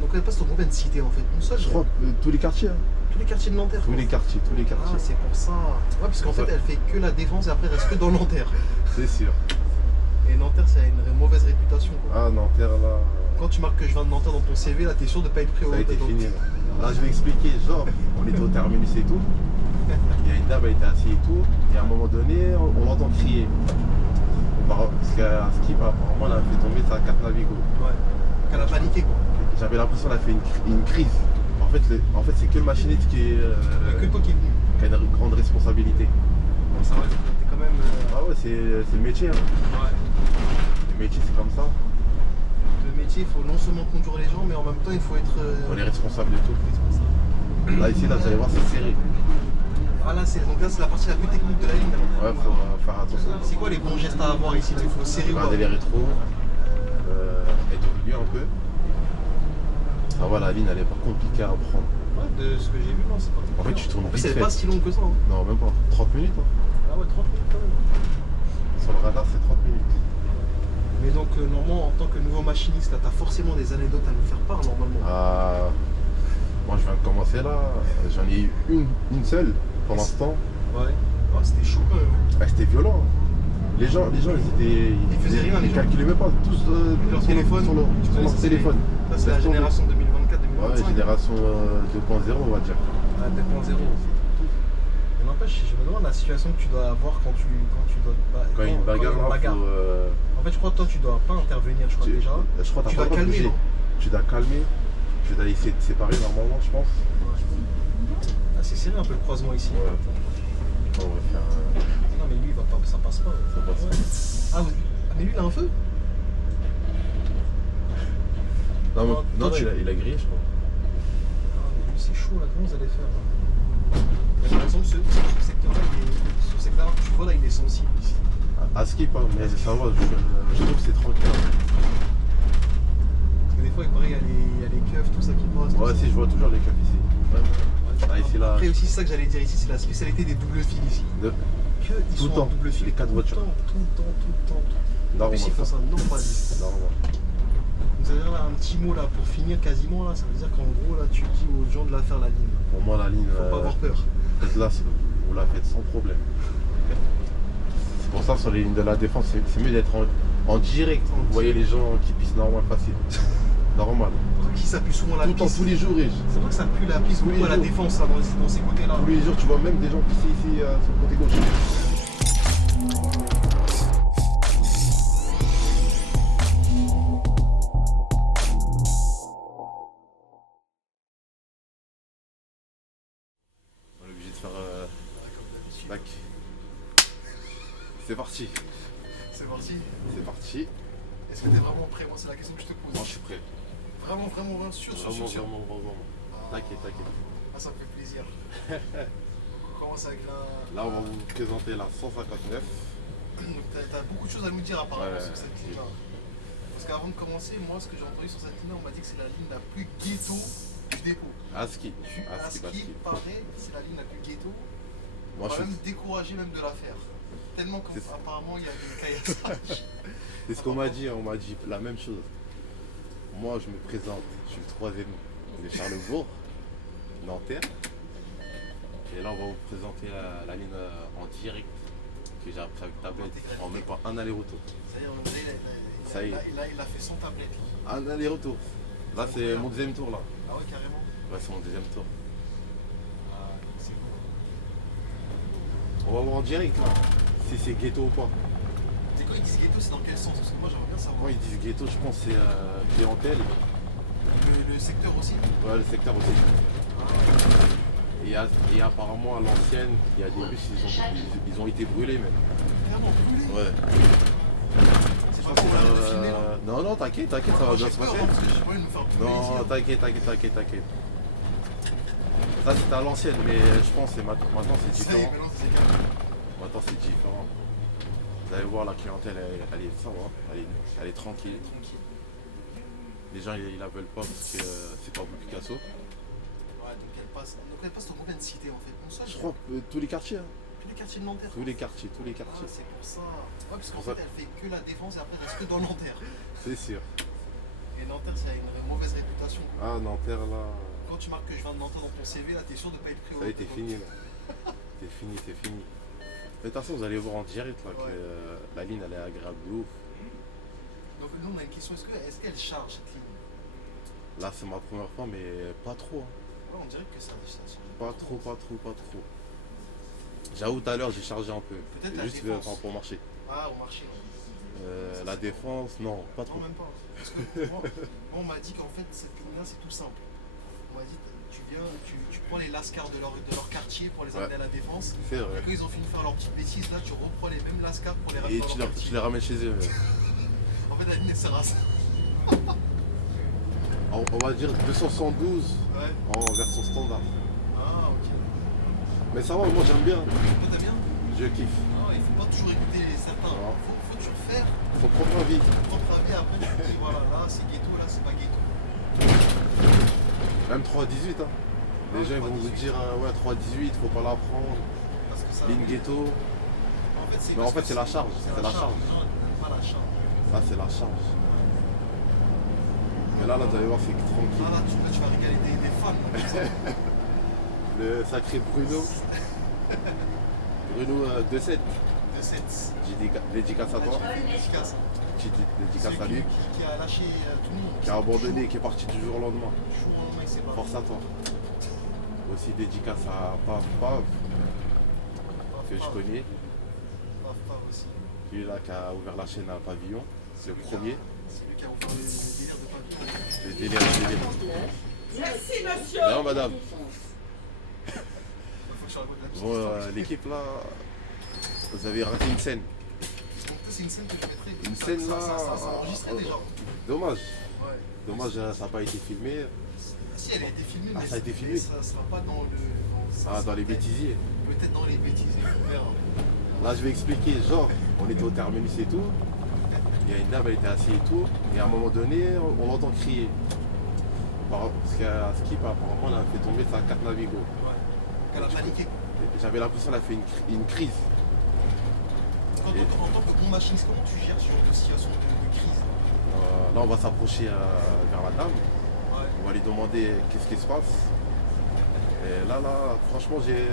ne connaît pas sur combien de cités en fait. Une seule. Je crois que tous les quartiers. Hein. Tous les quartiers de Nanterre. Tous les quartiers. Ah, c'est pour ça. Ouais, parce qu'en fait, elle fait que la défense et après, elle reste que dans Nanterre. C'est sûr. Et Nanterre, ça a une mauvaise réputation. Quoi. Ah, Nanterre là. Quand tu marques que je viens de Nanterre dans ton CV, là, t'es sûr de pas être pris au Ça a été fini. Là, je vais expliquer. Genre, on était au terminus et tout. Il y a une dame, elle était assise et tout. Et à un moment donné, on l'entend crier. Parce qu'à Skip, apparemment, elle a fait tomber sa carte Navigo. Ouais. Qu'elle a paniqué quoi. J'avais l'impression qu'elle a fait une crise. En fait, c'est que le machiniste qui est. Que toi qui es venu. Qui a une grande responsabilité. Bon, ça va, t'es quand même. Ah ouais, c'est le métier. Hein. Ouais. Le métier, c'est comme ça. Le métier, il faut non seulement conduire les gens, mais en même temps, il faut être. On est responsable de tout. Responsable. Là, ici, là, vous allez voir, c'est serré. Ah là, c'est la partie la plus technique de la ligne. Ouais, faut faire attention. C'est quoi les bons gestes à avoir ici? Il faut serrer ou Regarder les rétros, être au milieu un peu. Ça va, la ligne, elle est pas compliquée à prendre. Ouais, de ce que j'ai vu, non, c'est pas. En fait, tu tournes vite C'est fait. pas si long que ça. Hein. Non, même pas. 30 minutes. Hein. Ah ouais, 30 minutes quand même. Sur le radar, c'est 30 minutes. Mais donc, normalement, en tant que nouveau machiniste, là, t'as forcément des anecdotes à nous faire part, normalement. Moi, je viens de commencer là. J'en ai eu une seule pour l'instant. Ouais. Ah, c'était chaud quand même. Ah, c'était violent. Les gens, Ils faisaient rien, les ils gens. calculaient même pas tous Leur téléphone. sur leur téléphone. Ça, c'est la génération 2024-2025. Ouais, génération 2.0, on va dire. Ah, 2.0. Mais n'empêche, je me demande la situation que tu dois avoir quand tu dois te Quand il y a une bagarre, là, En fait, je crois que toi, tu dois pas intervenir, je crois déjà. Je crois que tu t'as dois pas calmer, calmer. non? Tu dois calmer. Tu dois essayer de séparer normalement, je pense. Ah, c'est serré un peu le croisement ici. Ouais. On va faire. Non, mais lui, il va pas, ça passe pas. Ça passe pas. Ah, mais lui, il a un feu? Non, Toi, non, tu- il a grillé, je crois. Ah, mais lui, c'est chaud là, comment vous allez faire là? Par exemple, ce secteur-là, ce secteur que tu vois là, il est sensible ici. À Skip, hein, mais ça va, je trouve que c'est tranquille. Parce que des fois, il paraît, il y a les keufs, tout ça qui passe. Ouais, si, je vois toujours les keufs ici. Ah, ici, là. Après aussi, c'est ça que j'allais dire ici, c'est la spécialité des double fils ici. Que ils Tout le sont temps, en double fil. les quatre voitures. Tout le temps. En plus, Normalement, ils font ça normalement. Normalement. Vous avez là un petit mot là pour finir quasiment là, ça veut dire qu'en gros là tu dis aux gens de la faire la ligne. Pour moi, la ligne. Faut pas avoir peur. Là, vous la faites sans problème. C'est pour ça, sur les lignes de la défense, c'est mieux d'être en direct. Vous voyez les gens qui pissent normal, facile. Normal. Qui s'appuie souvent la Tout le temps, piste. tous les jours, Rich. C'est vrai que ça pue la piste Tous les beaucoup à la jours. défense là, dans ces côtés là. Tous les jours, tu vois même des gens pisser ici sur le côté gauche. On est obligé de faire bac. C'est parti. C'est parti. C'est parti. Est-ce que t'es vraiment prêt? Moi c'est la question que je te pose. Moi, je suis prêt. Vraiment sûr. Vraiment. T'inquiète. Ah, ça me fait plaisir. On commence avec la. Là, on va vous présenter la 159. Donc t'as beaucoup de choses à nous dire apparemment Ouais, sur cette ligne là. Parce qu'avant de commencer, moi ce que j'ai entendu sur cette ligne là, on m'a dit que c'est la ligne la plus ghetto du dépôt. Aski. À ce qui paraît, c'est la ligne la plus ghetto. Moi, On va je même décourager même de la faire. Tellement qu'apparemment il y a des caillassages. C'est ce qu'on m'a dit, on m'a dit la même chose. Moi, je me présente, je suis le troisième de Charlesbourg, Nanterre. Et là, on va vous présenter la ligne en direct que j'ai appris avec tablette en même pas un aller-retour. Ça y est, il a fait sans tablette. Là. Un aller-retour. Là, c'est mon deuxième tour là. Ah ouais, carrément. Ouais, c'est mon deuxième tour. Ah, c'est cool. On va voir en direct là, si c'est ghetto ou pas. C'est quand ils disent ghetto, c'est dans quel sens? Parce que moi j'aimerais bien savoir. Quand ils disent ghetto, je pense que c'est clientèle. Le secteur aussi? Ouais, le secteur aussi. Ah. Et apparemment à l'ancienne, il y a des bus, ils ont été brûlés même. Vraiment brûlé? Ouais. C'est pas pour de filmer là? Non, t'inquiète, ça va bien se passer. Parce que j'ai pas envie de me faire brûler ici. Non, t'inquiète. Ça c'était à l'ancienne, mais je pense que maintenant c'est Ça y est, différent. maintenant c'est calme. Maintenant c'est différent. Vous allez voir, la clientèle, elle est ça va, elle est tranquille. Tranquille. Les gens ils la veulent pas parce que c'est pas Picasso. Ouais, donc elle passe dans combien de cités en fait? Une seule? Je crois que tous les quartiers. Hein. Tous les quartiers de Nanterre. Tous les quartiers. Ah, c'est pour ça. Ouais, parce qu'en Pour fait, elle fait que la défense et après, elle reste que dans Nanterre. C'est sûr. Et Nanterre, ça a une mauvaise réputation. réputation. Ah, Nanterre, là. Quand tu marques que je viens de Nanterre dans ton CV, là, t'es sûr de pas être pris au. Ça y est, t'es fini, là. T'es fini, c'est fini. Mais de toute façon, vous allez voir en direct, là, que Ouais. la ligne, elle est agréable de ouf. Donc, nous, on a une question est-ce qu'elle charge cette ligne? Là, c'est ma première fois, mais pas trop. Hein. Ouais, on dirait que ça charge. Pas trop, pas trop, pas trop. J'avoue, tout à l'heure, j'ai chargé un peu. Peut-être la Juste défense. pour marcher. Ah, au marché, ouais. La défense, non, pas trop. Non, même pas. Parce que moi, on m'a dit qu'en fait, cette ligne-là, c'est tout simple. On m'a dit, tu viens, tu prends les lascars de leur quartier pour les amener Ouais. à la défense. C'est Et vrai. quand ils ont fini de faire leurs petites bêtises, là, tu reprends les mêmes lascars pour les ramener Et dans tu leur les quartier. ramènes chez eux. En fait, la ligne, elle sert à ça. On va dire 272 Ouais. en version standard. Ah, ok. Mais ça va, moi j'aime bien. Toi, t'as bien? Je kiffe. Ah, il faut pas toujours écouter certains. Non. Faut toujours faire Son propre avis. ton propre avis. Après, tu te dis, voilà, là, c'est ghetto, là, c'est pas ghetto. Même 318. Hein. Les gens ils vont vous dire ouais 318, faut pas la prendre. Parce que ça. Ligne ghetto. Mais en fait, c'est la charge. C'est la charge. Les gens n'aiment pas la charge. Là c'est la charge. Mais là vous allez voir c'est Ah, tranquille. là, tu vas régaler des fans. Le sacré Bruno. Bruno 27. De cette. Dédicace à toi. Efficace. Petite dédicace à Celui lui. qui a lâché tout le monde. Qui a abandonné, qui est parti du jour au lendemain. Du jour au lendemain, il s'est barré. Force à toi. Aussi dédicace à Pav Pav, que je connais. Paf aussi. Lui là qui a ouvert la chaîne à Pavillon. C'est le premier. C'est lui qui a ouvert le délire de Pavillon. Le délire, le délire. Merci, monsieur. Non madame. Il faut que je raconte la petite Bon, histoire. l'équipe là, vous avez raté une scène. Donc, c'est une scène que je mettrais. Une Ça- scène ça- là. Ça enregistrait déjà. Dommage. Ouais. Dommage, ça n'a pas été filmé. Si elle a été filmée, Ah, mais ça a été filmé. mais ça sera pas dans le. Dans les peut-être- bêtisiers. Peut-être dans les bêtises. On verra. Là, je vais expliquer. Genre, on était au terminus et tout. Il y a une dame, elle était assise et tout. Et à un moment donné, on l'entend crier. Parce qu'à Skip, apparemment, elle a fait tomber sa carte Navigo. Ouais. Elle a paniqué. J'avais l'impression qu'elle a fait une crise. En tant que bon machiniste, comment tu gères ce genre de situation de crise? Là, on va s'approcher vers la dame. Ouais. On va lui demander qu'est-ce qui se passe. Et là, franchement, j'ai.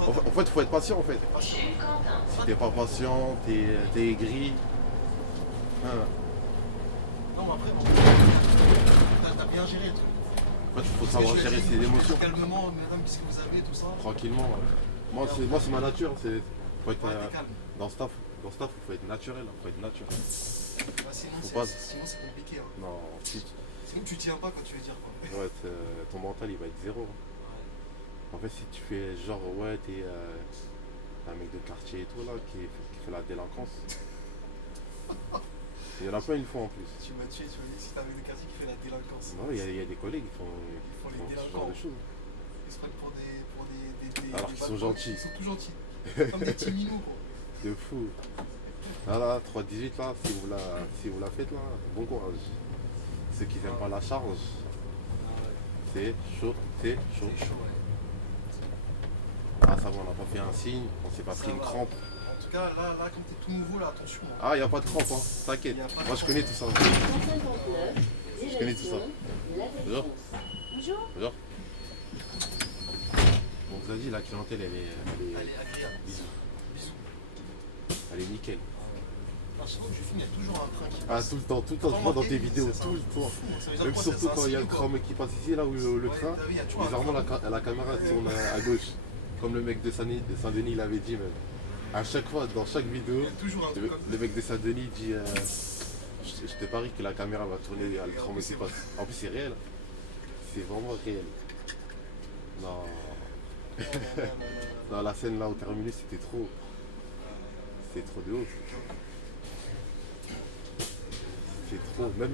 En fait, il faut être patient en fait. Si t'es pas patient, t'es aigri. Hein. Non, mais après, t'as bien géré le truc. En fait, il faut Parce que savoir je lui ai gérer dit, ses émotions. Calmement, madame, qu'est-ce que vous avez, tout ça. Tranquillement. Ouais. Moi, c'est ma nature. Faut être, Ouais, t'es calme. dans ce taf, il faut être naturel. Faut être naturel. Ouais, sinon, Faut pas- sinon, c'est compliqué. Hein. Non, si Sinon, tu tiens pas quand tu veux dire quoi. ouais, ton mental il va être zéro. En fait, si tu fais genre, ouais, t'es un mec de quartier et tout là qui fait la délinquance. Il y en a pas une fois en plus. Tu m'as tué, tu m'as dit si t'as un mec de quartier qui fait la délinquance. Non, il y a des collègues qui font les ce genre délinquants. de choses. Ils se prennent pour des Alors des qu'ils sont bad boys. gentils. Ils sont tout gentils. Comme des petits minous quoi. De fou. Là, 318 là, si vous la faites là, bon courage. Ceux qui n'aiment pas la charge, c'est chaud, c'est chaud. C'est chaud, ouais. Ah ça va, on n'a pas fait un signe, on s'est pas Ça pris une va. crampe. En tout cas, là, comme t'es tout nouveau, là, attention. Hein. Ah, il n'y a pas de crampe, hein. T'inquiète. Y a pas de Moi je connais tout ça. 159, Je connais tout ça. La Bonjour. Bonjour. Bonjour. Bon, vous avez dit, la clientèle, elle est Elle est agréable. bisous. Bisous. Elle est nickel. À chaque fois que je filme, il y a toujours un train qui Ah, passe. tout le temps, je vois dans tes vidéos, tout le temps. Même surtout quand il y a le tram qui passe ici, là où le train, bizarrement la caméra tourne à gauche. Comme le mec de Saint-Denis l'avait dit même. À chaque fois, dans chaque vidéo, Il y a toujours un truc comme le mec de Saint-Denis dit je te parie que la caméra va tourner à le tram qui passe. En plus c'est réel. C'est vraiment réel. Non. Dans la scène là au terminus c'était trop. C'était trop de haut. C'est trop. Même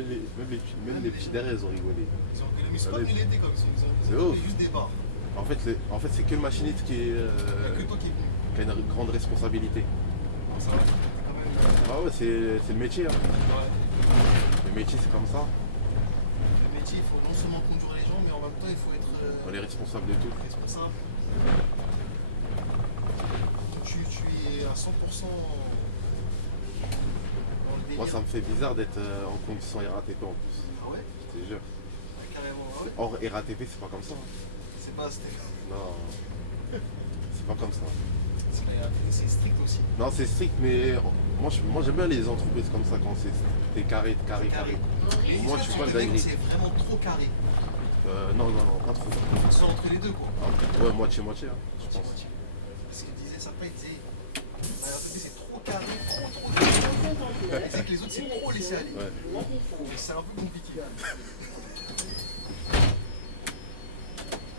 les petits derrière ils ont rigolé. Ils ont mais c'est pas que l'été comme ça. C'est Ils ont ouf. juste des barres. En fait c'est que le machiniste qui Il y a que toi qui es venu. a une grande responsabilité. Non, ça va, t'es quand même. Ah ouais c'est le métier. Hein. Ouais. Le métier c'est comme ça. Le métier, il faut non seulement conduire les gens, mais en même temps, il faut être On est responsable de tout. responsable. Tu es à 100% dans le délire. Moi ça me fait bizarre d'être en condition RATP en plus. Ah ouais? Je te jure. hors RATP, c'est pas comme ça. C'est pas. Non, c'est pas comme ça. C'est strict aussi. Non, c'est strict, mais moi j'aime bien les entreprises comme ça quand c'est carré. Et Moi, je suis pas le dingue. C'est vraiment trop carré. Non, pas trop. C'est entre les deux, quoi. Ouais, moitié-moitié, hein, je pense. Moitié. Parce qu'il disait certains, il disait la RATP c'est trop carré, trop carré. Il disait que les autres c'est trop laissé aller. Ouais. Et c'est un peu compliqué.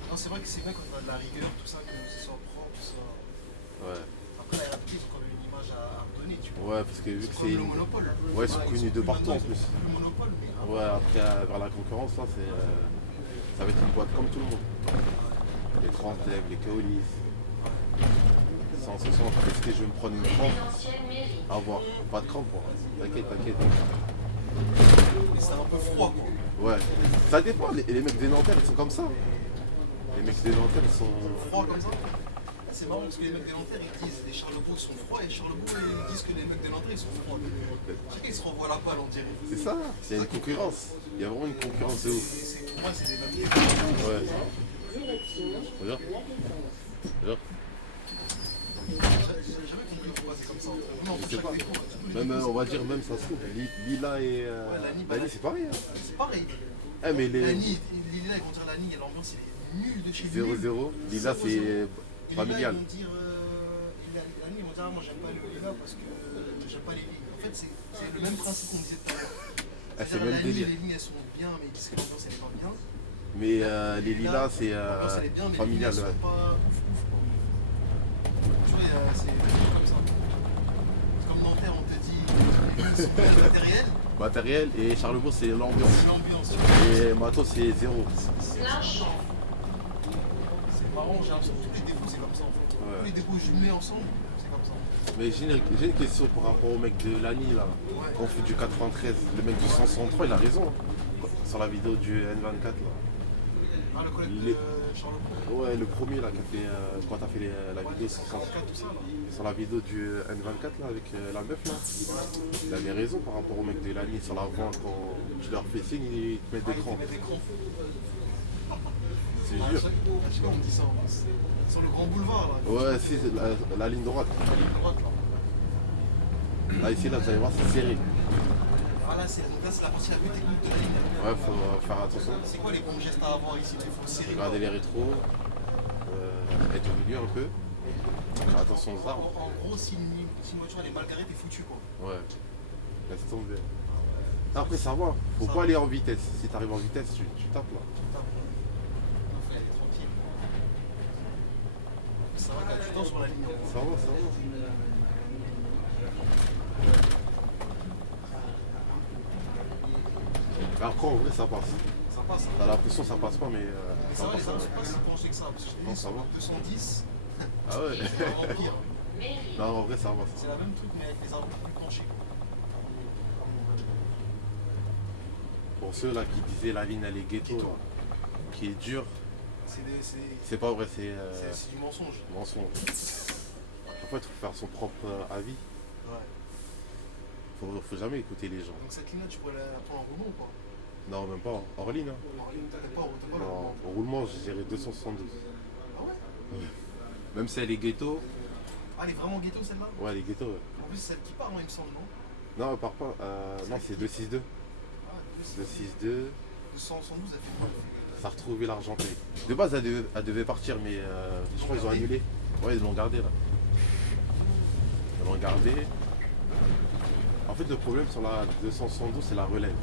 Non, c'est vrai que c'est bien quand on a de la rigueur, tout ça, que ce soit propre, tout ça. Ouais. Après, la RATP, ils ont quand même une image à redonner, tu vois. Ouais, parce que vu que C'est c'est. comme le monopole. Ouais, ils sont connus de partout en Maintenant, plus. ils ont plus le monopole, mais. Ouais, après, vers la concurrence, là, c'est. Ça va être une boîte comme tout le monde. Les Transdev, les Keolis. 160, est-ce que je vais me prendre une crampe? À voir. Pas de crampe, moi. T'inquiète. Mais c'est un peu froid, quoi. Ouais. Ça dépend, les mecs des Nanterre, ils sont comme ça. Les mecs des Nanterre, ils sont. Froid comme ça. C'est marrant parce que les mecs des Nanterre ils disent les Charlebourg ils sont froids et Charlebourg ils disent que les mecs des Nanterre ils sont froids. Ils se renvoient la balle on dirait. C'est ça, il y a une concurrence. Il y a vraiment une concurrence de ouf. Pour moi c'est des mêmes. Ouais. Regarde. J'ai jamais compris pourquoi c'est comme ça. Non, Je sais chaque pas. déco, Même, on va dire, même ça se trouve, Lila et Lani, c'est pareil. Hein. c'est pareil. Eh, mais La les Lila ils vont dire la Lila et l'ambiance elle est nulle de chez lui. 0-0, Lila c'est familial. Ils vont dire la Lila ils vont dire ah, moi j'aime pas le Lila parce que j'aime pas les lignes. En fait c'est le même principe qu'on disait tout à l'heure. Ah, c'est le C'est-à-dire, même délire. Les lignes elles sont bien mais ils disent que l'ambiance elle est pas bien. Mais les Lilas c'est L'ambiance elle est bien mais les lignes familial. elles sont Ouais. pas ouf quoi. Tu vois c'est comme ça. C'est comme Nanterre on te dit les lignes sont bien matérielles. Matériel et Charlebourg c'est l'ambiance. C'est l'ambiance. Tu vois. Et Matos c'est 0. C'est marrant, j'ai l'impression que tous les dépôts c'est comme ça en fait. Ouais. Tous les dépôts jumelés ensemble, c'est comme ça. Mais j'ai une question par rapport au mec de Lani là. Quand on fait du 93, le mec du 163 il a raison. Hein. Sur la vidéo du N24 là. Ah, le collègue Les- de Charlebourg. Ouais, le premier là qui a fait quand t'as fait la vidéo sur, 44, tout ça là. sur la vidéo du N24 là avec la meuf là. Il avait raison par rapport au mec de Lani sur la vente quand tu leur fais signe, ils te mettent des crans. Des crans. C'est À dur. chaque fois on me dit ça en plus. Sur le grand boulevard là. Ouais, si, c'est la ligne droite. À la droite là. Là ici là vous allez voir c'est serré. Ah là c'est la partie la plus technique de la ligne. Ouais, faut faire attention. C'est quoi les bons gestes à avoir ici? Il faut serrer. Regardez les rétros, être au milieu un peu. Faire attention aux arbres. En gros si une voiture elle est mal garée t'es foutu quoi. Ouais. Laisse tomber. Après ça va, faut pas aller en vitesse. Si t'arrives en vitesse, tu tapes là. Il faut y aller tranquille. Ça va t'as du temps sur la ligne. Ça va. Après en vrai ça passe. Ça passe. T'as l'impression que ça passe pas mais Mais ça ça va, passe. les arbres sont pas si penchés que ça. Parce que je te Non, dis, ça sur va. 210, Ah ouais. c'est vraiment pire. Non en vrai ça va. C'est la même truc, mais avec les arbres plus penchés. Pour ceux là qui disaient la ligne elle est ghetto là, qui est dure, c'est pas vrai, c'est du mensonge. mensonge. Parfois il faut faire son propre avis. Ouais. Faut jamais écouter les gens. Donc cette ligne-là, tu pourrais la prendre en roulement ou pas? Non même pas, hors ligne. Hein. En ligne, t'as pas le Non, roulement. au roulement je dirais 272. Ah ouais? Même si elle est ghetto, Ah, elle est vraiment ghetto celle-là? ouais elle est ghetto. Ouais. En plus, c'est celle qui part, il me semble, non? Non elle part pas, non c'est 262. Ah, 262, 212, elle fait quoi? ça a retrouvé l'argenterie. De base elle devait partir mais je crois qu'ils ont annulé. Ouais ils l'ont gardé là. Ils l'ont gardé. En fait le problème sur la 272 c'est la relève.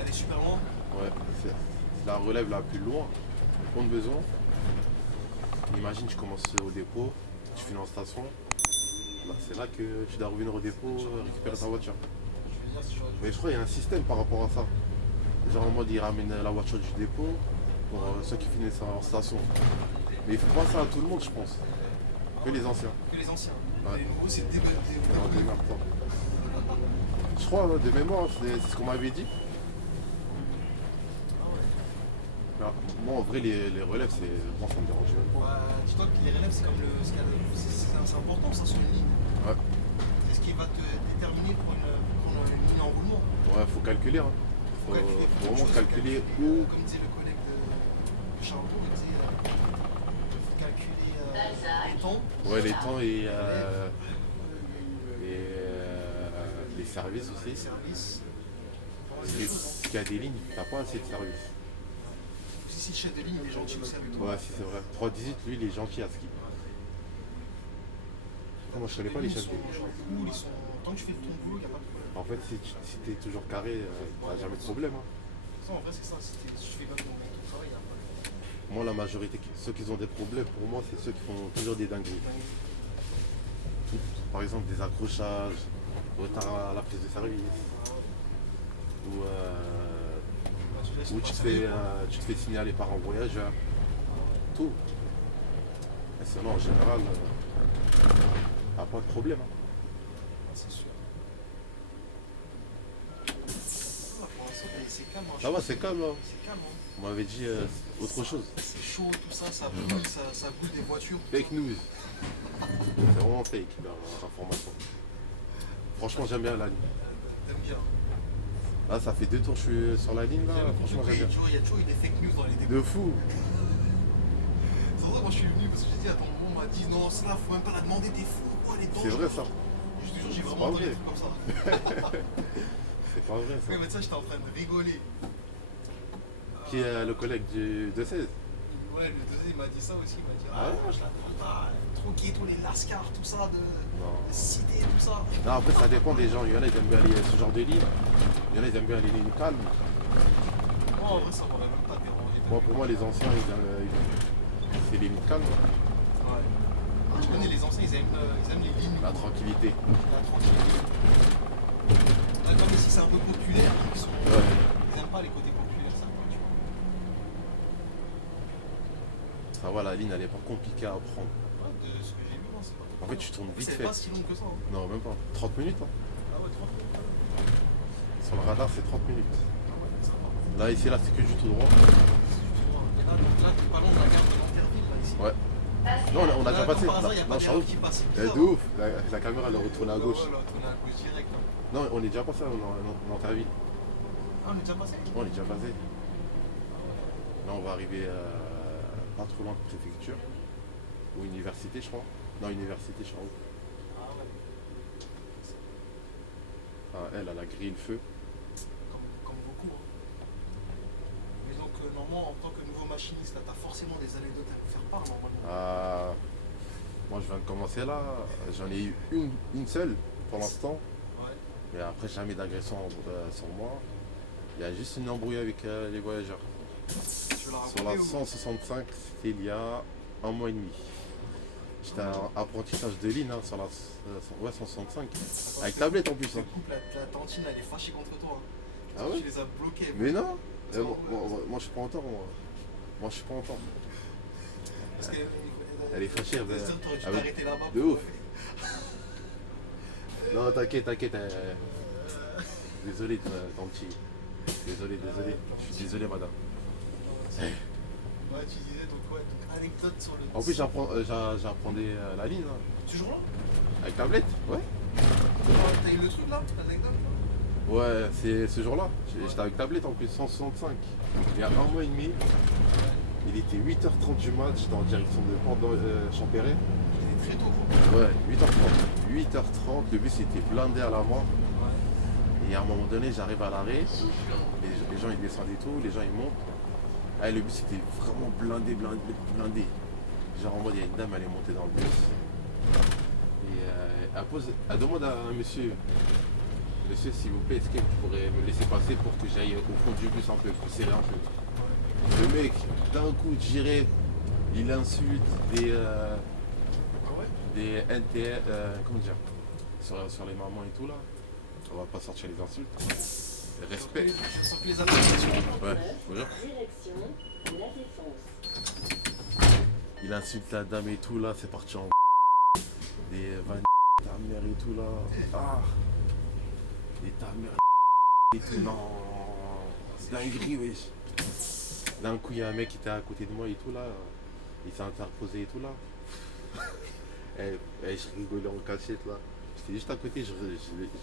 Elle est super loin. Ouais, c'est la relève la plus loin. Compte besoin. Imagine tu commences au dépôt, tu finis en station. Bah, c'est là que tu dois revenir au dépôt, récupérer ta voiture. Je veux dire, si j'aurais dû. Mais je crois qu'il y a un système par rapport à ça. Genre en mode ils ramènent la voiture du dépôt pour ceux qui finissent en station. Mais il faut pas ça à tout le monde je pense. Que les anciens. Que les anciens. Ouais. Et les nouveaux, c'est le début. Alors, démerde-toi. Je crois hein, de mémoire, c'est ce qu'on m'avait dit. Alors, moi en vrai les relèves c'est. Moi ça me dérange même pas. Bah, dis-toi que les relèves, c'est comme le. C'est important, ça, sur une ligne. Ouais. C'est ce qui va te déterminer pour une ligne en roulement. Ouais faut calculer hein. Faut Faut calculer beaucoup de vraiment choses, calculer calculer, où. comme disait le collègue de de Charlebourg, il disait il faut calculer les temps. Ouais, les temps et les services Les aussi. services. Parce qu'il y a des lignes, t'as pas assez de services. Si le chef de ligne il est gentil aussi avec toi. Ouais, si c'est vrai. 3-18, lui, il est gentil à ski. Moi, je connais pas les chefs de ligne. Ils sont genre cool, ils sont. Tant que tu fais ton boulot, il n'y a pas de problème. En fait, si t'es toujours carré, t'as jamais de problème. Hein. Ça, en vrai, c'est ça. Si tu fais bien ton travail, il n'y a pas de problème. Moi, la majorité, ceux qui ont des problèmes, pour moi, c'est ceux qui font toujours des dingueries. Par exemple, des accrochages, retard à la prise de service, ou tu te fais signaler par un voyageur. Tout. Et sinon, en général, t'as pas de problème. Hein. C'est sûr. Pour l'instant, c'est calme. Ça va, c'est calme. Hein. C'est calme. Hein. On m'avait dit autre chose. C'est chaud, tout ça, ça brûle, ça brûle des voitures. Fake news. C'est vraiment fake, leur information. Franchement, j'aime bien la ligne. T'aimes bien. Là, ça fait 2 tours que je suis sur la ligne. Là. Franchement, j'aime bien. Il y a toujours eu des fake news dans les débats. De fou. C'est pour ça que moi je suis venu parce que j'ai dit, attends, on m'a dit non, cela, faut même pas la demander, t'es fou, quoi, elle est C'est vrai ça. Je te jure, j'ai C'est vraiment pas entendu vrai. des trucs comme ça. C'est pas vrai ça. Oui, mais ça, j'étais en train de rigoler. Qui est le collègue de 16. Ouais, le deuxième, il m'a dit ça aussi. Il m'a dit, Ah ouais? je la demande pas, trop ghetto, les lascars, tout ça, de Non. cité, tout ça. Non, après, ça dépend des gens. Il y en a, ils aiment bien aller ce genre de ligne. Il y en a, ils aiment bien les lignes calmes. Moi, en vrai, ça m'aurait même pas dérangé. Moi, pour moi, les anciens, c'est les lignes calmes. Ouais. Ah, tu connais les anciens, ils aiment les lignes. La tranquillité. La tranquillité. Ouais, comme ici, c'est un peu populaire, donc ils aiment pas les côtés populaires, ça, quoi, tu vois. Ça va, la ligne, elle est pas compliquée à apprendre. Ouais, de ce que j'ai vu, non, c'est pas. En fait, tu tournes vite C'est fait. pas si long que ça. Hein. Non, même pas. 30 minutes. Hein. Ah ouais, 30 minutes. Sur le radar, c'est 30 minutes. Ah ouais, ça va. Là, ici, là, c'est que du tout droit. Et là, donc là, t'es pas loin de la gare de Lanterville, là, ici. Ouais. Non, on a déjà passé. Par hasard, il n'y a Non, pas Charles. d'erreur qui passe. De ouf. La caméra, elle retourne à gauche. Ouais, là, on est à gauche direct. Hein. Non, on est déjà passé dans ta ville. Ah, on est déjà passé? On est déjà passé. Là, on va arriver pas trop loin de préfecture. Ou université, je crois. Non, université, je crois. Ah ouais. Ah, elle a grillé le feu. Comme beaucoup. Hein. Mais donc, normalement, en tant que nouveau machiniste, tu as forcément des anecdotes à nous faire part, normalement. Moi, je viens de commencer là. J'en ai eu une seule pour l'instant. Ouais. Mais après, jamais d'agression sur moi. Il y a juste une embrouille avec les voyageurs. Tu veux la Sur la raconter ou... 165, c'était il y a 1 mois et demi. J'étais en apprentissage de ligne hein, sur la 165. Attends, Avec ce- tablette en plus. Ce Hein. couple, la tantine, elle est fâchée contre toi. Hein. Ah ouais? Tu les as bloqués. Mais non Ça, moi, ouais. moi, je suis pas en tort. Moi je suis pas en tort. Parce qu'elle Elle est fâchée. T'aurais dû avec- t'arrêter là-bas. De pour- ouf. Non, t'inquiète. Désolé, ton petit. Désolé. Je suis désolé, madame. Ouais, tu disais donc, ouais, donc anecdote sur le. En plus, j'apprenais la ligne. Hein. Toujours là? Avec tablette. Ouais. T'as eu le truc là? L'anecdote là? Ouais, c'est ce jour-là. J'étais avec tablette en plus, 165. Il y a 1 mois et demi. Il était 8h30 du match, j'étais en direction de Port Champéret. C'était très tôt quoi. Ouais, 8h30. 8h30, le bus était blindé à la mort. Ouais. Et à un moment donné, j'arrive à l'arrêt. Les gens ils descendent et tout, les gens ils montent. Ah, le bus était vraiment blindé. Genre en mode, il y a une dame, elle est montée dans le bus. Et elle demande à un monsieur, s'il vous plaît, est-ce que vous pourrez me laisser passer pour que j'aille au fond du bus un peu, plus serré un peu. Le mec, d'un coup, je dirais, il insulte des NTR, comment dire, sur les mamans et tout là. On va pas sortir les insultes. Respect. Je sens que les appréciations. Ouais, bonjour. Direction de la Défense. Il insulte la dame et tout là, c'est parti en des vannes ta mère et tout là. Ah. Et ta mère et tout. Non. Dinguerie, wesh. D'un coup, il y a un mec qui était à côté de moi et tout là. Il s'est interposé et tout là. Je rigolais en cachette là. J'étais juste à côté, je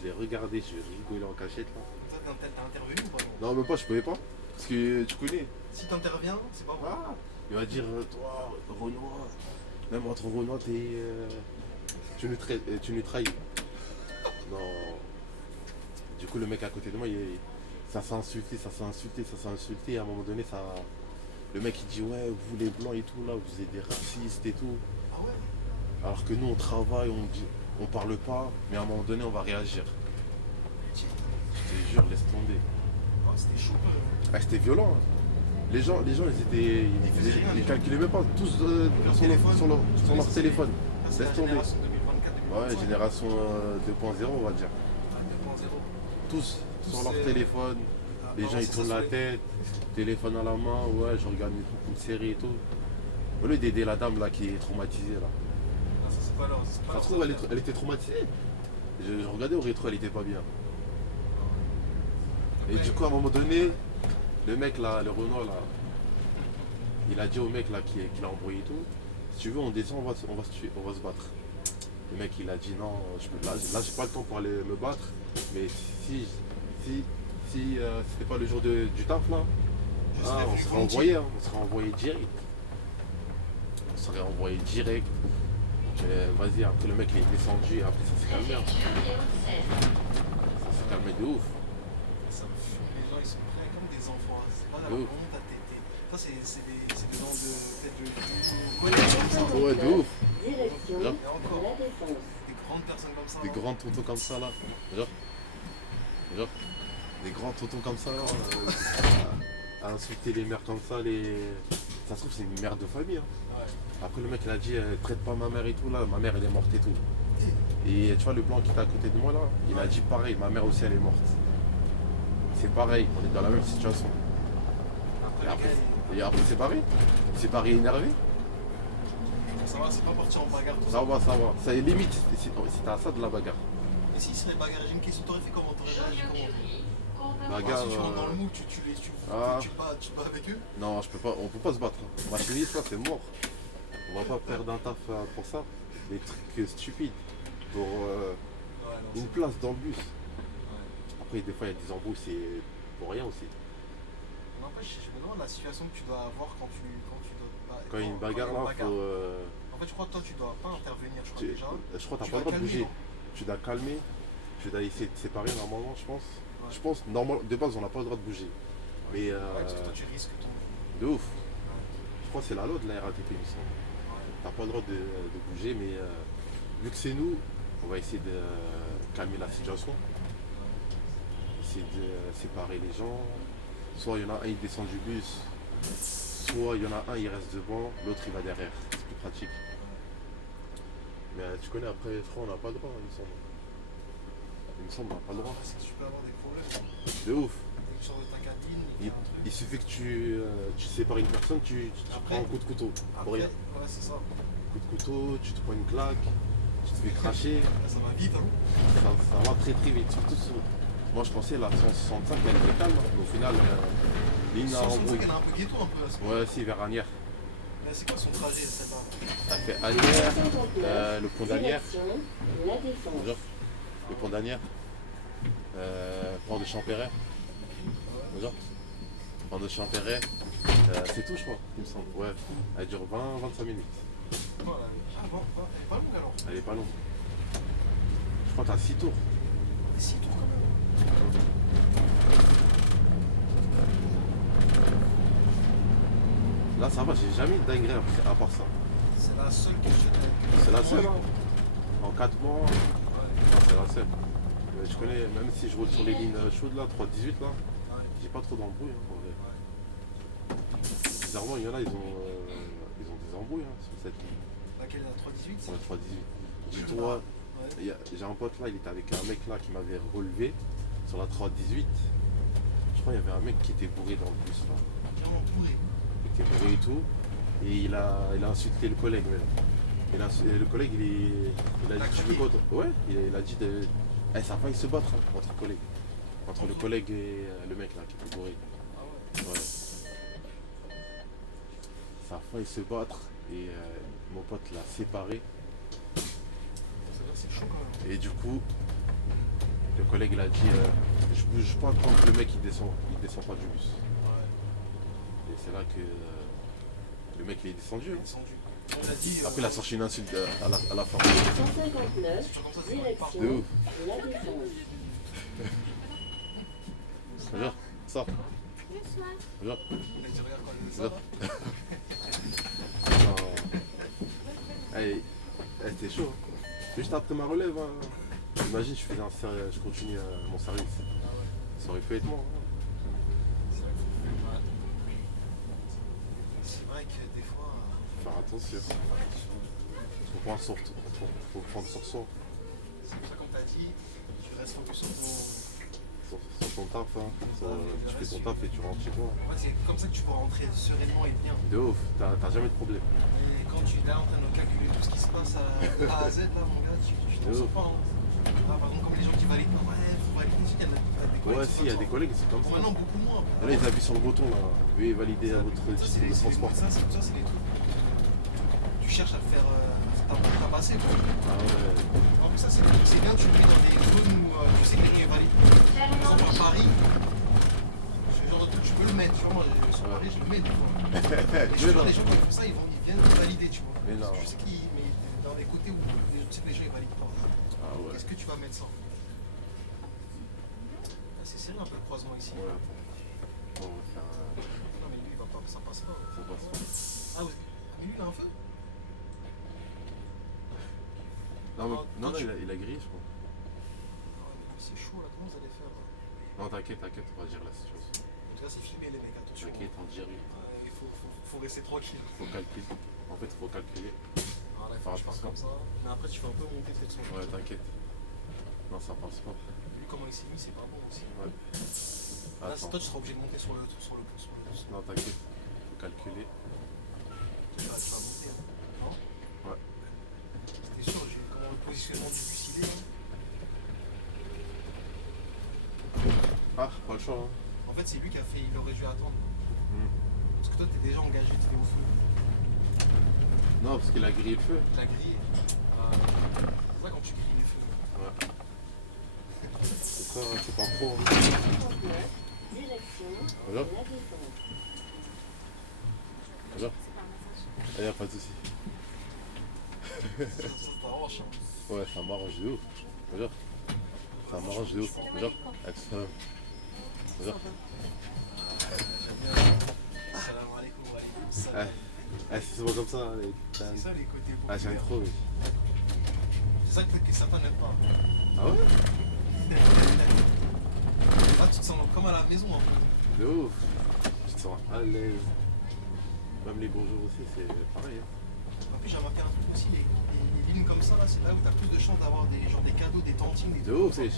l'ai regardé, je rigolais en cachette là. Toi, t'as intervenu ou pas? Non, même pas, je pouvais pas. Parce que tu connais, Si t'interviens, c'est pas bon. Ah, il va dire, toi, Renoir, même entre Renoir, tu nous trahis. Non. Du coup, le mec à côté de moi, ça s'est insulté, ça s'est insulté, ça s'est insulté. Et à un moment donné, le mec il dit, ouais, vous les blancs et tout, là, vous êtes des racistes et tout. Ah ouais? Alors que nous, on travaille, on parle pas, mais à un moment donné, on va réagir. Tiens. Je te jure, laisse tomber. Oh, c'était chaud. Ah, c'était violent. Hein. Les gens, ils calculaient même pas, tous sur leur téléphone. Ça, c'est la Laisse tomber. génération 2024. Ouais, génération 2.0, on va dire. 2.0. Tous sur leur C'est- téléphone. Ah, Les bah, gens, ouais, ils c'est tournent ça, la c'est- tête, téléphone à la main, ouais, je regarde une série et tout. Au lieu d'aider la dame là qui est traumatisée là. Non, ça, c'est pas leur. c'est pas Ça leur se trouve, affaire. elle était traumatisée. Je regardais au rétro, elle était pas bien. Et du coup, à un moment donné, le mec là, le Renault là, il a dit au mec là qui l'a embrouillé et tout, si tu veux, on descend, on va se tuer, on va se battre. Le mec il a dit non, là j'ai pas le temps pour aller me battre, mais si c'était pas le jour du taf là, Je serais on venu serait volontiers. envoyé, hein, on serait envoyé direct. On serait envoyé direct. Vas-y, après le mec il est descendu et après ça s'est calmé. Hein. Ça s'est calmé de ouf. Ça me fume. Les gens, ils sont prêts comme des enfants. C'est pas la De ouf. honte à téter. Ça, c'est des gens de tête de collège comme ça. Ouais, de ouf. Direction Là. Et encore, La Défense. des grandes personnes comme ça. Des là. grands tontons comme ça là. Genre, des grands tontons comme ça là. À insulter les mères comme ça, ça se trouve c'est une mère de famille. Hein. Ouais. Après le mec il a dit traite pas ma mère et tout là, ma mère elle est morte et tout. Et tu vois le blanc qui était à côté de moi là, il a dit pareil, ma mère aussi elle est morte. C'est pareil, on est dans la même situation. Après, Et le après, gars, et après c'est pareil. C'est pareil énervé. ça va, c'est pas parti en bagarre. Tout Ça va, ça va. Ça est limite, c'était à ça de la bagarre. Et s'il serait bagarre, j'ai une question, t'aurais fait comment? T'aurais réagi comment? Bagarre. Si tu rentres dans le mood, tu les Ah. tu bats avec eux? Non, on peut pas se battre. Machiniste, ça c'est mort. On va pas perdre un taf pour ça. Des trucs stupides. Pour Ouais, non, une place dans le bus. ouais. Après, des fois, il y a des embrouilles, c'est pour rien aussi. N'empêche, je me demande la situation que tu dois avoir quand tu dois. Quand il y a une bagarre là, faut. En fait, je crois que toi, tu dois pas intervenir, je crois Tu- déjà. je crois que t'as Tu pas le dois droit de bouger. calmer, Tu dois calmer. Tu dois essayer de séparer normalement, je pense. Ouais. Je pense, normalement, de base, on n'a pas le droit de bouger. Mais Ouais, parce que toi, tu risques ton. de ouf. Je crois que c'est la loi de la RATP, il me semble. T'as pas le droit de bouger, mais vu que c'est nous, on va essayer de calmer la situation. Essayer de séparer les gens. Soit il y en a un, il descend du bus. Soit il y en a un, il reste devant, l'autre il va derrière. C'est plus pratique. Mais tu connais, après, je crois, on n'a pas le droit, il me semble. Il me semble, on n'a pas le droit. Parce que tu peux avoir des problèmes. De ouf. Dès que tu sors de ta cabine, Il, il y a un truc. il suffit que tu sépares une personne, tu Après- prends un coup de couteau. Pour Après, rien. ouais, c'est ça. Coup de couteau, tu te prends une claque, tu te fais cracher. Là, ça va vite, hein. Ça va très très vite. Surtout moi je pensais la 165 elle était calme, mais au final, Lina a 165, embrouillé. elle a un peu ghetto un peu là. ce coup. Ouais, si, vers Agnières. Mais c'est quoi son trajet, celle-là? Ça fait Agnières, 159. le pont d'Agnières, Direction La Défense. genre, le pont d'Agnières, pont de Champéret, genre, pont de Champéret, c'est tout je crois, il me semble. Ouais, elle dure 20-25 minutes. Voilà. Ah bon, elle est pas longue alors. Elle est pas longue. Je crois que t'as 6 tours. 6 tours quand même. Là ça va, j'ai jamais eu de dinguerie à part ça. C'est la seule que je. C'est la seule, hein. En 4 mois, Ouais. non, c'est la seule. Je connais, même si je roule sur les lignes chaudes là, 318 là, Ouais. j'ai pas trop d'embrouilles. Hein, en vrai. Bizarrement, il y en a, ils ont des embrouilles hein, sur cette ligne. Laquelle est la 318? Sur la 318. Dis-toi, Ouais. j'ai un pote là, il était avec un mec là qui m'avait relevé sur la 318. Je crois qu'il y avait un mec qui était bourré dans le bus là. Vraiment bourré. Il était bourré et tout. Et il a insulté le collègue même. Le collègue il a Il a dit tu veux crié. quoi toi? Ouais, il a dit de. Eh, ça a failli se battre hein, entre collègues. Entre le collègue et le mec là qui était bourré. Ah ouais. Ouais. Ça a failli se battre et mon pote l'a séparé. Ça veut dire que c'est chaud quand même. Et du coup, le collègue il a dit je bouge pas tant que le mec il descend pas du bus. Ouais. Et c'est là que le mec il est descendu. Il est Hein. descendu. On a dit. Après il a sorti une insulte à la fin. 159, C'est comme ça, c'est direction De ouf. La Défense. Regarde, sors. Regarde. Il a dit regarde quand il est ça. Regarde. Allez, c'était chaud. Hein. Juste après ma relève, hein. Imagine je continue mon service. Ça aurait pu être moi. Hein. C'est vrai que des fois. Faut faire attention. Faut prendre sur soi. C'est pour ça, comme tu as dit, tu restes focus sur Sur ton taf. Hein. Tu fais ton taf et tu rentres chez toi. Ouais, c'est comme ça que tu peux rentrer sereinement et bien. De ouf, t'as jamais de problème. Et quand tu es là en train de calculer tout ce qui se passe à A à Z, là, mon gars, tu t'en sors pas. Hein. Là, par exemple, comme les gens qui valident, ouais, faut valider, il y a des collègues. Ouais, si, il y a des collègues, c'est comme ça. Maintenant, beaucoup moins. Là, ils appuient sur le bouton, là. Veuillez valider à votre titre de transport. Ça, c'est les trucs. Tu cherches à faire tabasser, quoi. Ah ouais. En plus, ça, c'est bien, tu le mets dans des zones où tu sais que quelqu'un est valide. Par exemple, à Paris, ce genre de truc, tu peux le mettre. Tu vois, moi, sur Paris, je le mets des fois. Et je vois les gens qui font ça, ils viennent valider, tu vois. Mais non. Je sais qu'ils, mais dans des côtés où tu sais que les gens ils valident pas. Ah ouais. Qu'est-ce que tu vas mettre ça? C'est serré un peu le croisement ici. Ouais, attends. On va faire un... Non, mais lui, il va pas, ça passe pas. Ça passe pas. Ah, oui. Mais lui, il a un feu? Non, il a grillé, je crois. Ah, mais c'est chaud là, comment vous allez faire? Non, t'inquiète, on va gérer la situation. En tout cas, c'est filmé, les mecs, attention. T'inquiète, on gère. Il faut rester tranquille. Faut calculer. En fait, faut calculer. Voilà, il faut que je fasse comme ça. Mais après, tu fais un peu monter peut-être son. Ouais, t'inquiète. Non, ça passe pas. Lui, comment il s'est mis, c'est pas bon aussi. Ouais. Là, Attends. toi, tu seras obligé de monter sur le. Non, t'inquiète. Faut calculer. Tu vas monter, hein. Non? Ouais. C'était sûr, j'ai vu comment le positionnement du bus il est. Hein. Ah, pas le choix. Hein. En fait, c'est lui qui a fait, il aurait dû attendre. Hmm. Parce que toi, t'es déjà engagé, t'étais au feu. Non, parce qu'il a grillé le feu. Tu l'as grillé. C'est ça quand tu grilles les feux. Ouais. C'est ça, c'est pas pro. Hein. 159, direction Voilà. La Défense. Voilà. Il n'y a pas de souci. Ça t'arrange. Hein. Ouais, ça m'arrange de ouf. Regarde. Ça m'arrange de ouf. Regarde. Excellent. Regarde. Salam alaikum wa alaikum salam. Ah, c'est souvent comme ça. C'est ça les côtés beaux. Ah, j'aime trop, oui. C'est ça que certains n'aiment pas. Ah ouais? Là, tu te sens comme à la maison un peu. De ouf. Tu te sens à l'aise. Même les bonjours aussi, c'est pareil. Hein. En plus, j'ai remarqué un truc aussi, les lignes comme ça, là, c'est là où tu as plus de chances d'avoir des cadeaux, des tantines, des De trucs ouf, comme ça.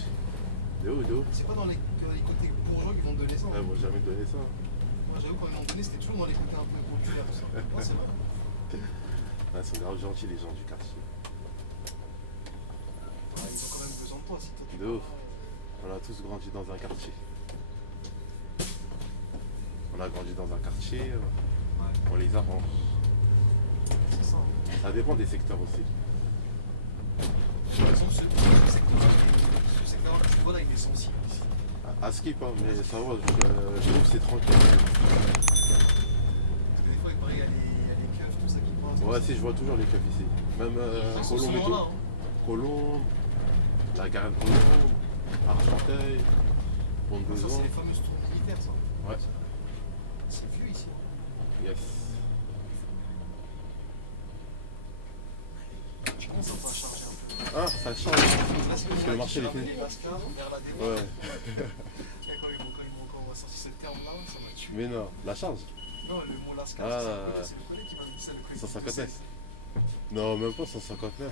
c'est. De ouf. C'est pas dans les côtés bourgeois qu'ils vont te donner ça. Ouais, Hein. moi, j'ai jamais donné ça. Moi, j'avoue, quand ils m'ont donné, c'était toujours dans les côtés un peu populaires, tout ça. Non, c'est vrai. Ah, ils sont grave gentils, les gens du quartier. Ouais, ils ont quand même besoin de toi si toi t'es De pas ouf. là. On a tous grandi dans un quartier. On a grandi dans un quartier, Ouais, on les arrange. c'est ça. Hein. Ça dépend des secteurs aussi. Par exemple, ce secteur que tu vois là, il est sensible ici. À skip, hein, mais ça va, je trouve que c'est tranquille. Parce que des fois, il paraît, il y a les keufs, tout ça qui passent. Ouais, si, je vois toujours les keufs ici. Même Ils sont Colombe et souvent là. tout. Hein. Colombe, la Garenne Colombe, Argenteuil, Pont de Ça, Beson. c'est les fameuses troupes militaires, ça. Ouais, C'est vieux ici. yes. Je commence un peu à charger un peu. Ah, ça change. Là, c'est Parce que le marché, il est fini. Les Lascars vers la défense. Ouais, Quand on va sortir ce terme-là, ça m'a tué. mais non, la charge. Non, le mot Lascar, Ah. c'est le collègue qui m'a dit ça, le collègue. 159. Non, même pas 159.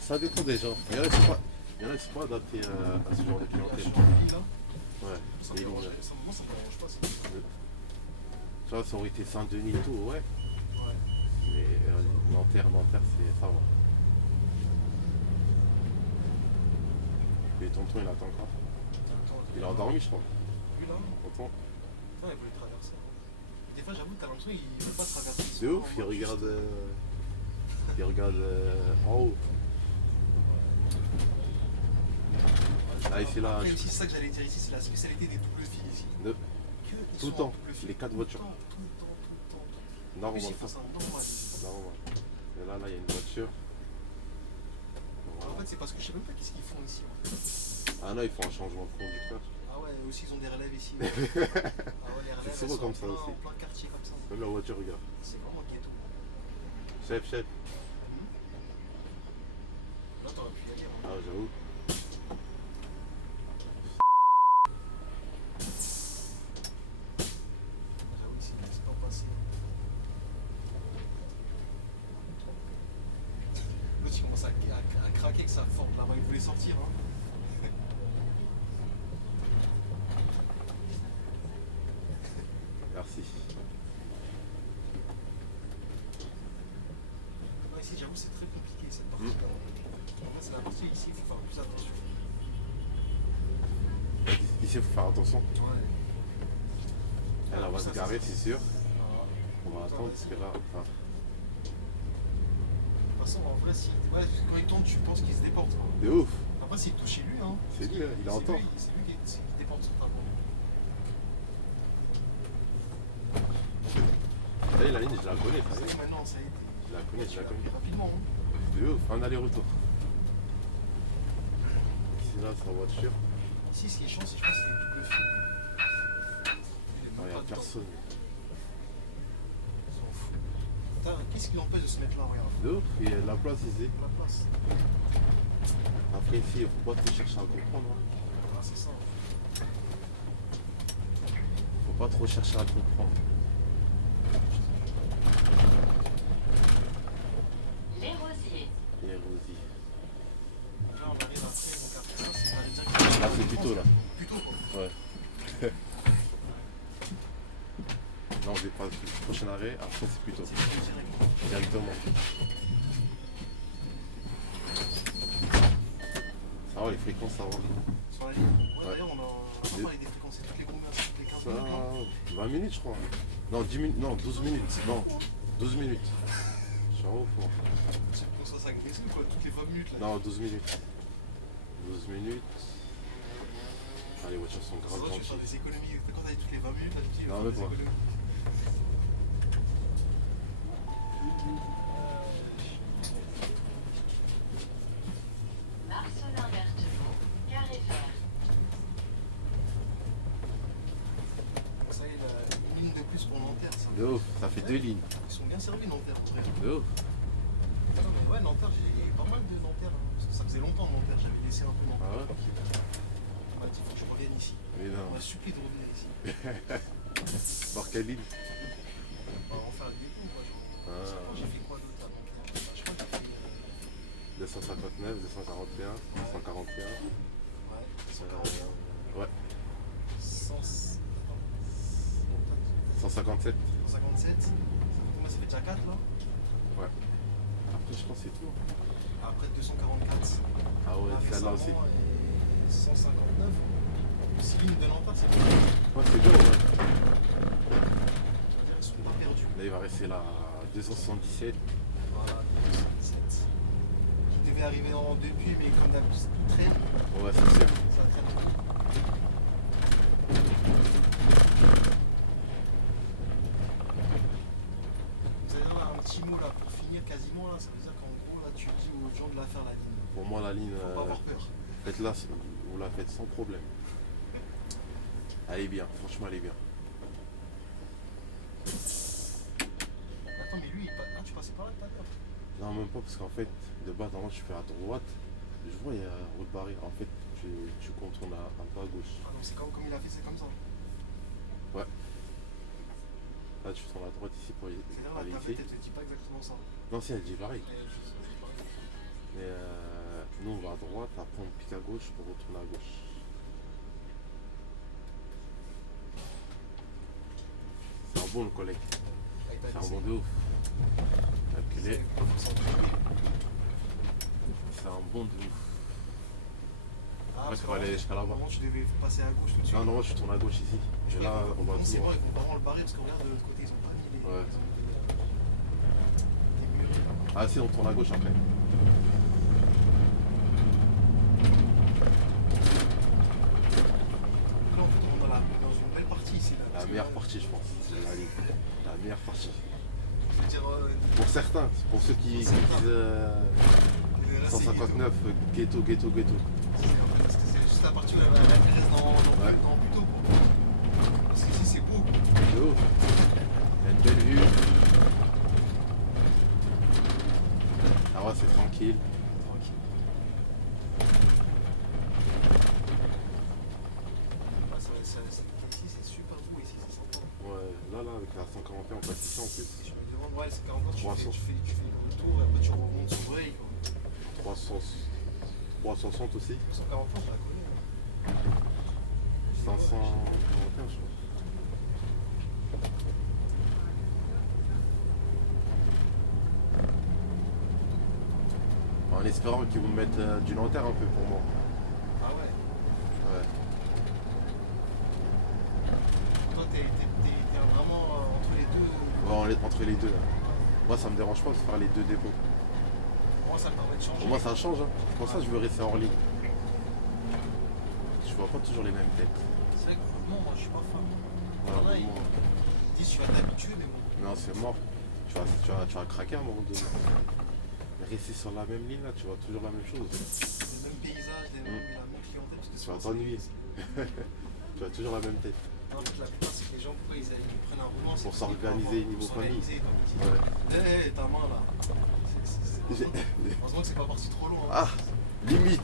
Ça dépend des gens. Il y en a qui sont pas adaptés à ce genre de clientèle. Ouais, Ça les me lignes. dérange, moi ça me dérange pas. Ça. Tu vois, ça aurait été Saint-Denis et tout, ouais. Ouais. Mais Nanterre, c'est ça va. Et tonton, il attend encore. Il a endormi, je crois. Lui là, Tonton. il voulait traverser. Et des fois, j'avoue, t'as l'impression qu'il veut pas traverser. De ouf, il regarde. Il regarde en haut. Ah, ici là. Après, aussi, c'est ça que j'allais dire ici, c'est la spécialité des doubles filles ici. De- Que ils Tout le sont en temps, double fil. les 4 Tout le voitures. temps, tout le temps, tout le temps, tout le temps. En Normal, plus, ils font ça. ça normal. Normal. Et là, il y a une voiture. En Voilà. fait, c'est parce que je sais même pas qu'est-ce qu'ils font ici. En fait. Ah non, ils font un changement de conducteur. Ah ouais, aussi ils ont des relèves ici. Ouais. Ah ouais, les relèves, souvent elles sont comme en ça plein, aussi. en plein quartier comme ça. Même la voiture, regarde. C'est vraiment ghetto. Chef, chef. Là, t'aurais pu y aller. Hein. Ah, j'avoue. J'avoue, ici, c'est pas passé. L'autre, il commence à craquer que ça forme là-bas. Il voulait sortir. Hein. Merci. Ouais, ici, j'avoue, c'est très compliqué cette partie-là. En fait, c'est la partie ici, il faut faire plus attention. Ici, il faut faire attention. Ouais. Elle va se garer, c'est sûr. Ah. On va attendre parce que là. Enfin, De toute façon, en vrai, ouais, quand il tourne, tu penses qu'il se déporte. Hein. de ouf. Après, s'il touche chez lui, hein, C'est lui, hein, il est en tort. C'est lui qui déporte totalement. Ça y est, la ligne, je la connais. Ça y Ça est. y est, maintenant, ça y est. Je la connais, je la connais. Rapidement. Hein. De ouf, un aller-retour. Ici, là, c'est en voiture. Ici, ce qui est chiant, c'est que je pense que c'est double fil. Il n'y a personne. Ils s'en foutent. Putain, qu'est-ce qui l'empêche de se mettre là, regarde. De ouf, il y a de la place ici. La place. Après, ici, il ne faut pas trop chercher à comprendre. Hein. Ah, c'est ça. Faut pas trop chercher à comprendre. Les rosiers. Les rosiers. Là, on arrive après, donc après ça, c'est pas les directs. Là, c'est plutôt là. Plutôt, quoi. Ouais. Non, je vais pas. Le prochain arrêt, après, c'est plutôt. C'est plutôt direct. Directement. Ça va, les fréquences, ça va. Sur la ligne. Ouais, Ouais. d'ailleurs, on a parlé des fréquences. C'est toutes les combien? C'est toutes les 15 Ça, minutes, non 20 minutes, je crois. Non, 10 minutes. Non, 12 minutes. Non, 12 minutes. Je suis en haut fond. C'est pour ça, ça agresse quoi, toutes les 20 minutes là. Non, 12 minutes. 12 minutes. Ah, les voitures sont C'est grave vrai, tu veux faire gentilles. des économies. Quand t'as dit toutes les 20 minutes, là, tu dis, Non, faire même des pas. économies. Marcelin-Berthelot, carré vert. Ça y est, une ligne de plus pour Nanterre, ça. De ouf, ça fait 2 lignes. Ils sont bien servis, Nanterre, en vrai. De ouf. Non, mais ouais, Nanterre, j'ai pas mal de Nanterre. Hein, parce que ça faisait longtemps, Nanterre, j'avais laissé un peu Nanterre. Ah ouais? On m'a dit, faut que je revienne ici. Mais On non. m'a supplié de revenir ici. Par quelle ligne? On va en faire un décompte, quoi. Genre. Ah. Je sais pas, j'ai fait quoi d'autre à Nanterre? Bah, je crois que j'ai fait. 259, 241, 141. Ouais, 141. Ouais, 100. Attends. 157. 157. Ça fait combien? Ça fait déjà 4 là? Ouais. Après, je pense que c'est tout. Après 244. Ah ouais, Là, celle-là aussi. récemment, et 159. 6 lignes de Nanterre, c'est bien. Ouais, c'est bien, ouais. Je veux dire, ils sont pas perdus. Là, il va rester là à 277. Voilà, 277. Qui devait arriver en depuis, mais comme d'habitude, tout traîne. Ouais, c'est sûr. Ça traîne. Vous avez là un petit mot là pour finir quasiment là, ça veut dire qu'en gros là tu dis aux gens de la faire la ligne. Pour moi, la ligne, Faut pas avoir peur. faites-la, vous la faites sans problème. Elle est bien, franchement, elle est bien. Attends mais lui, tu passais par là tout à l'heure. Non, même pas, parce qu'en fait, de base, normalement, tu fais à droite. Je vois, il y a route barrée. En fait, tu contournes un peu à gauche. Ah donc c'est comme il a fait, c'est comme ça. Là, tu tournes à droite ici pour C'est-à-dire la aller tablette ici. elle te dit pas exactement ça. Non, si, elle dit pareil. Mais je sais pas. Mais nous, on va à droite, après, on pique à gauche pour retourner à gauche. C'est un bon, le collègue. Ah, il t'a C'est un dit, bon de ouf. Calculé. c'est- C'est un bon de ouf. Ah, Ouais, parce faut aller jusqu'à là-bas. normalement, tu devais passer à gauche tout de suite. Non, non, tu tournes à gauche ici. Et là, on va Non, c'est tout. vrai, ils vont vraiment le barrer parce que regarde de l'autre côté, ils ont pas mis les. Ouais. Ils ont mis des murs là. Ah, si, on tourne à gauche après. Là, en fait, on est dans une belle partie ici. Là, La parce que meilleure partie, je pense. C'est la Ligue. La meilleure partie. Je veux dire, Pour certains, pour ceux qui disent les restes, 159, ghetto. parce que c'est juste la partie où elle reste dans plutôt. Parce qu'ici c'est beau. De ouf. Il y a une belle vue. Ah ouais, c'est tranquille. Tranquille. Ouais, ici c'est super beau, ici c'est sympa. Ouais, là, avec la 141, on passe ici en plus. Je me demande, ouais, c'est 40 ans, tu 300. fais le tour et après tu remontes sur Breil. 360 aussi. 140 ans, je la connais. 541, je crois. En espérant qu'ils vont mettre du Nanterre un peu pour moi. Ah ouais. Ouais. Toi, t'es vraiment entre les deux. Ouais, entre les deux. Là. Moi, ça me dérange pas de faire les deux dépôts. Moi, ça me permet de changer. Pour moi, ça change. Hein. C'est pour ça que je veux rester hors ligne. Je vois pas toujours les mêmes têtes. C'est vrai que franchement, moi, je suis pas fan. Ouais, Voilà, vraiment. ils disent tu vas t'habituer, mais bon. Non, c'est mort. Tu vas craquer à un moment donné. Rester sur la même ligne, là, tu vois toujours la même chose. Les mêmes paysages, la même clientèle. Parce que Tu vas t'ennuyer. Tu as toujours la même tête. Non, en fait, la plupart, c'est que les gens, pourquoi ils prennent un roulant, Pour s'organiser niveau famille. Ouais. Ta main là. Heureusement que c'est pas parti trop loin. Hein. Ah, limite,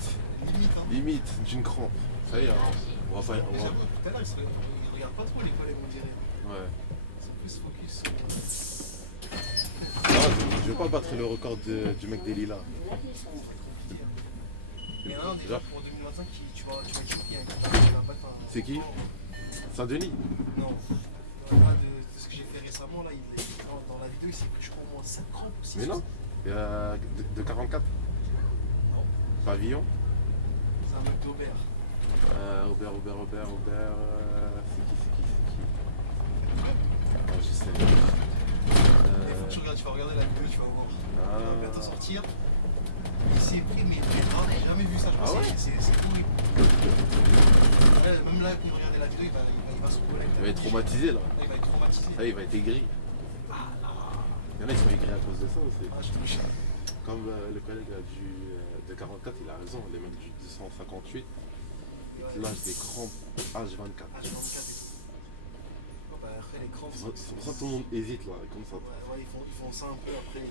Limite, hein. limite d'une crampe. Ça y est, hein. on va pas. Mais j'avoue, tout à l'heure, ils regardent pas trop les collègues, on dirait. Ouais. Ils sont plus focus sur. Non, je veux pas battre le record du mec des Lilas. Il y en a un déjà pour 2025 qui, tu vois qui va battre un. C'est qui? Saint-Denis? Non. Là, de ce que j'ai fait récemment, là, dans la vidéo, il s'est pris, je crois, au moins 5 crampes ou 6. Mais non. De 44? Non. Pavillon? C'est un mec d'Aubert. Aubert. C'est qui? Ah, je sais. Il faut que tu regardes, tu vas regarder la vidéo, tu vas voir. Ah. Il va bientôt sortir. Il s'est pris, mais j'ai jamais vu ça, je pense. Ah ouais? C'est horrible. Ouais, même là, quand il regardait la vidéo, il va se rouler. Il va être traumatisé là. Il va être traumatisé. Ah, il va être aigri. Il y en a qui sont aigris à cause de ça aussi. Ah, je touche. Comme le collègue là, de 44, il a raison, les mecs du 258, ils lâchent des crampes H24. H24 et tout. Oh, bah, après, les crampes. C'est pour ça que tout le monde hésite là, comme ça. Ouais, ils font ça un peu après.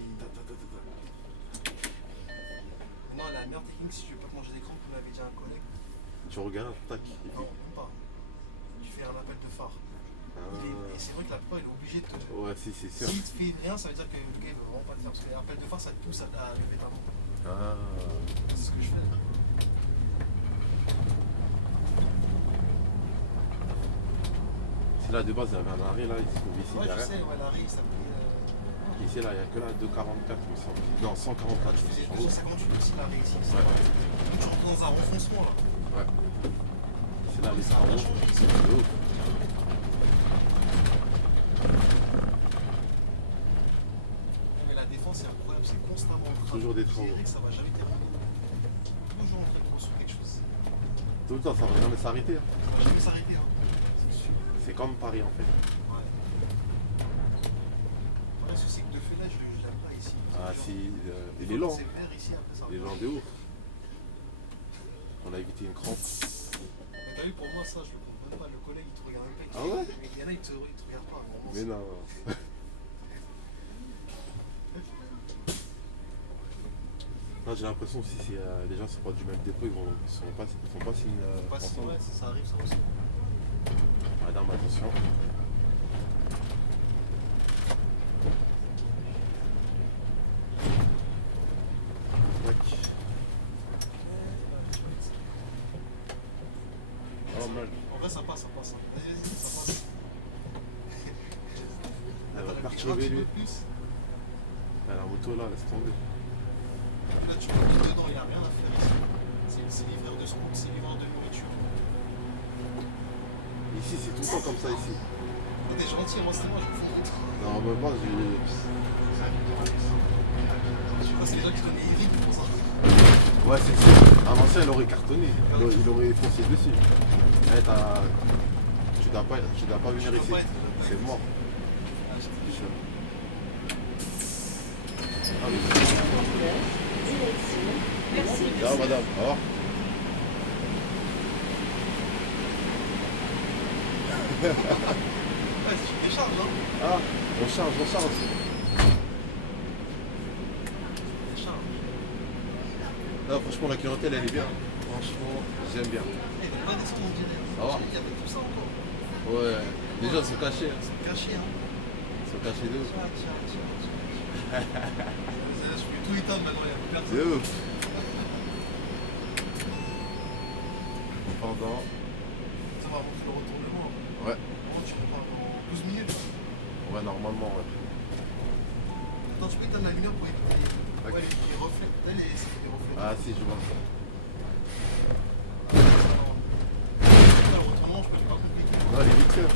Non, la meilleure technique, si tu veux pas te manger des crampes, comme l'avait dit un collègue. Tu regardes, tac, il Non, fait. même pas. Tu fais un appel de phare. Ah. Et c'est vrai que la plupart, il est obligé de te. Ouais, si, c'est sûr. S'il te fait rien, ça veut dire que le gars, il veut vraiment pas le faire. Parce que l'appel de phare, ça te pousse à lever ta main. Ah. C'est ce que je fais. Si là de base il y avait un arrêt là, il se trouve ici Ouais, je derrière. sais, ouais, l'arrêt, il s'appelait. Ici là, il n'y a que là 244 il me semble. Non, 144 Tu je faisais pense. 258 aussi l'arrêt ici. Ouais. Donc tu rentres dans un renfoncement là. Ouais. C'est là les Ça a travaux. bien changé ici. De ouf. Mais la défense, c'est incroyable, c'est constamment en train Toujours de des travaux. gérer, ça va jamais terminer. Toujours en train de construire quelque chose. Tout le temps, ça va jamais s'arrêter. Hein. Ça va jamais s'arrêter, hein. C'est sûr. C'est comme Paris en fait. Ouais. Pareil, ce cycle de feu là, je l'aime pas ici. Ah Genre, si, il est lent. C'est vert ici, après ça. Il est lent de ouf. On a évité une crampe. Mais t'as vu, pour moi, ça, je le comprends même pas. Le collègue, il te regarde même pas. Ah ouais? Mais il y en a, il te regarde pas. Vraiment, Mais non. Non, j'ai l'impression aussi si les gens sont pas du même dépôt, ils font pas signe Pas si ensemble. ouais, ça arrive, ça aussi. Madame, attention. Tac. Oh merde. En vrai, ça passe, ça passe. Vas-y, ça passe. Elle va T'as perturber lui. plus. La moto là, laisse tomber. Là, tu rentres dedans, il n'y a rien à faire ici. C'est livreur de secours, c'est livreur de nourriture. Ici, c'est tout le temps comme ça ici. T'es gentil, moi, c'est moi, je me fous de toi. Non, même pas, j'ai. C'est les gens qui donnent les irides pour ça. Ouais, c'est sûr. Un ancien, il aurait cartonné. Il aurait foncé dessus. Eh, tu dois pas venir Je ici. dois pas être C'est mort. Ah, j'ai C'est dit, sûr. Ah, mais... Merci. Ciao, madame. Au revoir. Ouais, tu décharges, hein. Ah, on charge. Décharge. Non, franchement, la clientèle, elle est bien. Franchement, j'aime bien. Eh, donc pas descendre, on dirait. Ah ouais. Il y avait tout ça encore. Ouais, les gens sont cachés. Hein. C'est caché, hein. Ils sont cachés de ouf. Tiens. Je peux tout éteindre maintenant, il n'y a plus personne. De ouf. Pendant... Ça va montrer le retournement. Ouais, Comment tu repars dans 12 minutes? ouais, normalement, ouais. Attends, tu peux éteindre la lumière pour éviter ouais, les reflets. Là, ça fait des reflets. Ah, si, je vois. Là, le retournement, je peux pas compliqué. Non, elle est vite fait.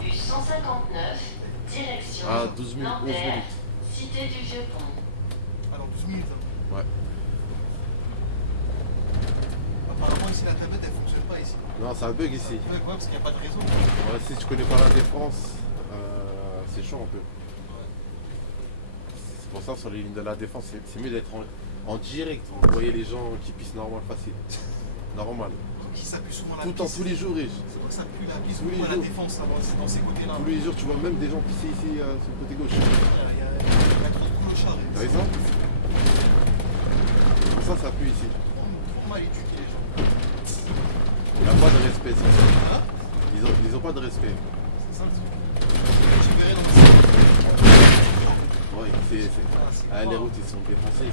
Bus 159, direction Ah, 12 minutes, 11 Nanterre, minutes. Cité du Vieux-Pont. Alors, 12 minutes. Hein. Ouais. Apparemment, ici, la tablette, elle fonctionne pas ici. Non, ça bug ici. Ouais, parce qu'il n'y a pas de réseau. Ouais, si tu connais pas la défense, c'est chaud un peu. C'est pour ça, sur les lignes de la défense, c'est mieux d'être en direct. Vous voyez les gens qui pissent normal, facile. Normal. Qui s'appuie souvent la Tout le temps, pisse. tous les jours, riche. C'est vrai que ça pue la pisse Tous les beaucoup à la jours. défense, ça, dans ces côtés-là. Tous les jours, tu vois même des gens pisser ici sur le côté gauche. Il y a trop de clochards. T'as vu ça? Pour ça, ça pue ici. Trop mal éduqué les gens. Il n'y a pas de respect, ça. Hein? Ils ont pas de respect. C'est ça le truc. Tu verrais dans le Ouais, les routes, ils sont défoncées.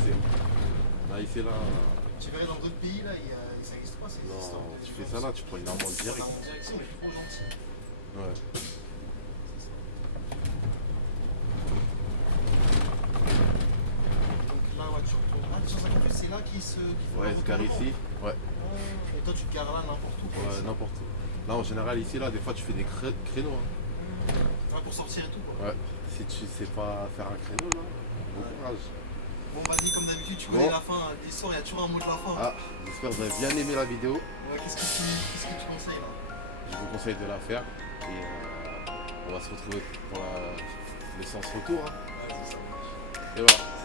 Là, ici, là. Tu verrais dans d'autres pays, là, ça n'existe pas ces histoires. Non, tu fais ça là, tu prends une amende directe. En direction, on est trop gentil. Ouais. Donc là, ouais, tu retournes. Ah, les 158, c'est là qui font Ouais, le se gare retournement. ici. Ouais, Et toi, tu te gares là n'importe où. quoi. ouais, n'importe où. Là, en général, ici, là, des fois, tu fais des créneaux. Hein. Ouais, pour sortir et tout, quoi. Ouais. Si tu sais pas faire un créneau, là, bon courage. Bon, vas-y, comme d'habitude, tu connais la fin. L'histoire, il y a toujours un mot de la fin. Ah, j'espère que vous avez bien aimé la vidéo. Ouais, qu'est-ce que tu conseilles là? Je vous conseille de la faire. Et on va se retrouver pour la séance retour. Hein. Ouais, c'est ça. Et voilà.